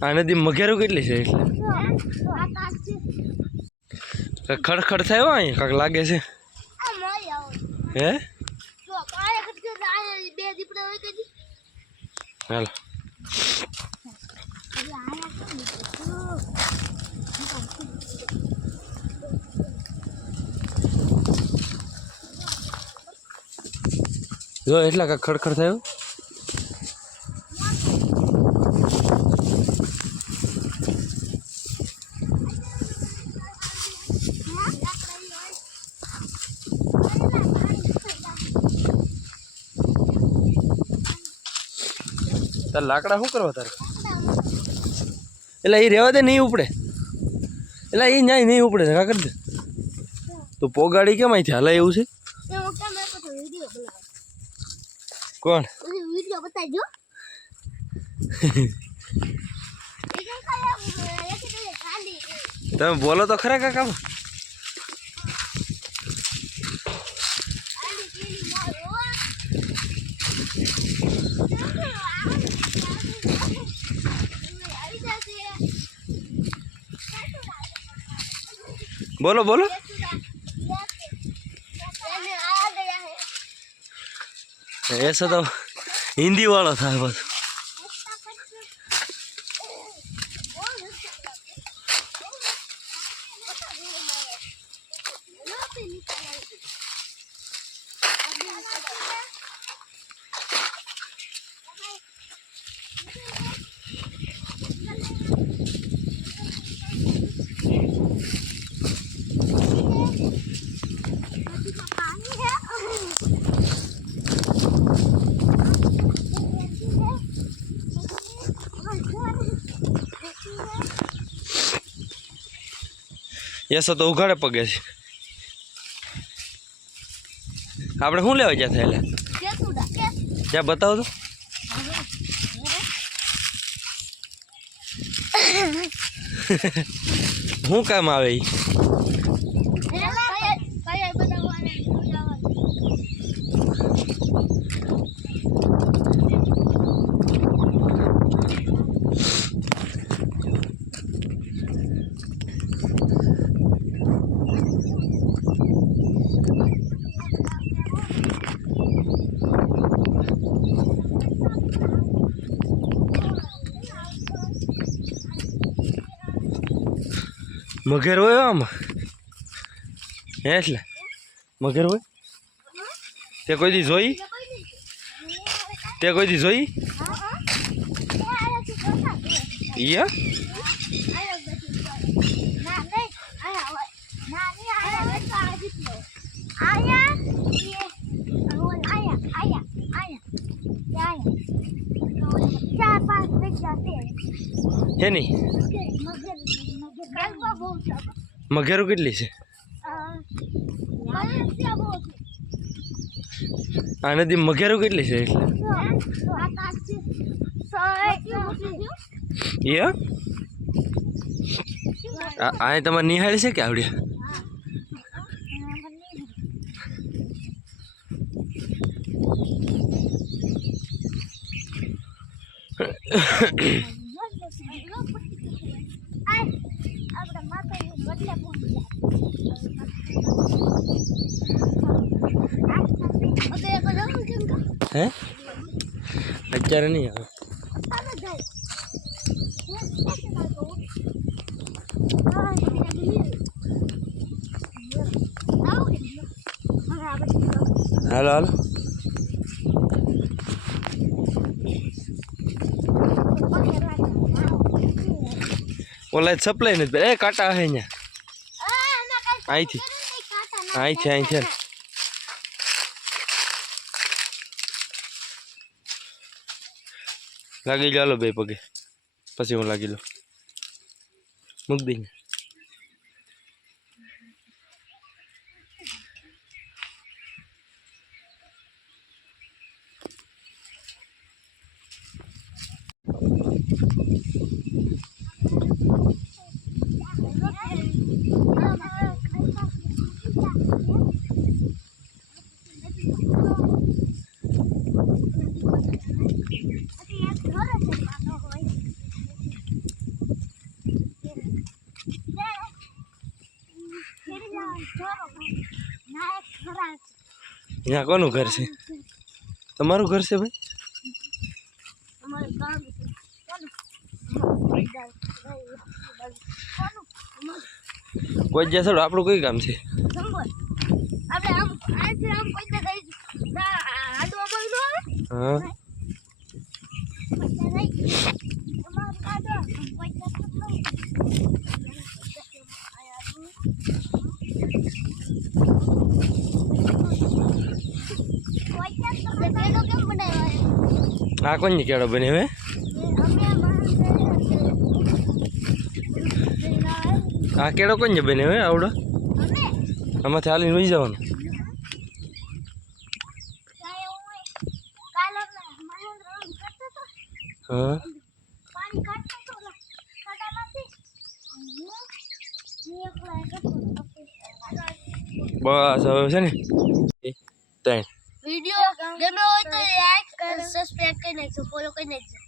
આ નદી મઘેરું કેટલી છે એટલે ખડખડ થાય હો અહીંયા કાંક લાગે છે હે હાલો જો એટલા કાંક ખડખડ થયો તાર લાકડા શું કરવા તારે એટલે એ રહેવા દે નહીં ઉપડે એટલે એ ન્યાય નહીં ઉપડે કા કરી દે તો પોગાડી કેમ અહીંથી હાલે એવું છે કોણ તમે બોલો તો ખરા કાકા बोलो बोलो ऐसा तो हिंदी वाला था बस ऐसा तो उघाड़े पगे છે આપણે શું લેવા ગયા થયેલા ક્યાં બતાવો તો શું કામ આવે મગર હોય આમાં હે એટલે મગર હોય તે કોઈ દી જોઈ ઈયા હે નહીં મઘેરું કેટલી છે આ નદી મઘેરું કેટલી છે એટલે આ તમારે નિહાળી છે કે આવડ્યા હે અત્યારે નહીં આવે હાલો હાલો ઓલા સપ્લાય નથી એ કાંટા હે અહીંયા અહીંથી લાગી ચાલો બે પગે પછી હું લાગી લઉં મૂક દઈને અહીંયા કોનું ઘર છે? તમારું ઘર છે ભાઈ? કોઈ જ્યાં છોડો આપણું કોઈ કામ છે? હા આ કોની કેળો બને હવે? આ કેળો કોની બને હવે આવડો? આમાંથી હાલીને વહી જવાનું. હા બસ હવે છે ને 3 વિડિયો ગમે હોય તો લાઈક સબસ્ક્રાઇબ કરી નાખજો, ફોલો કરી નાખજો.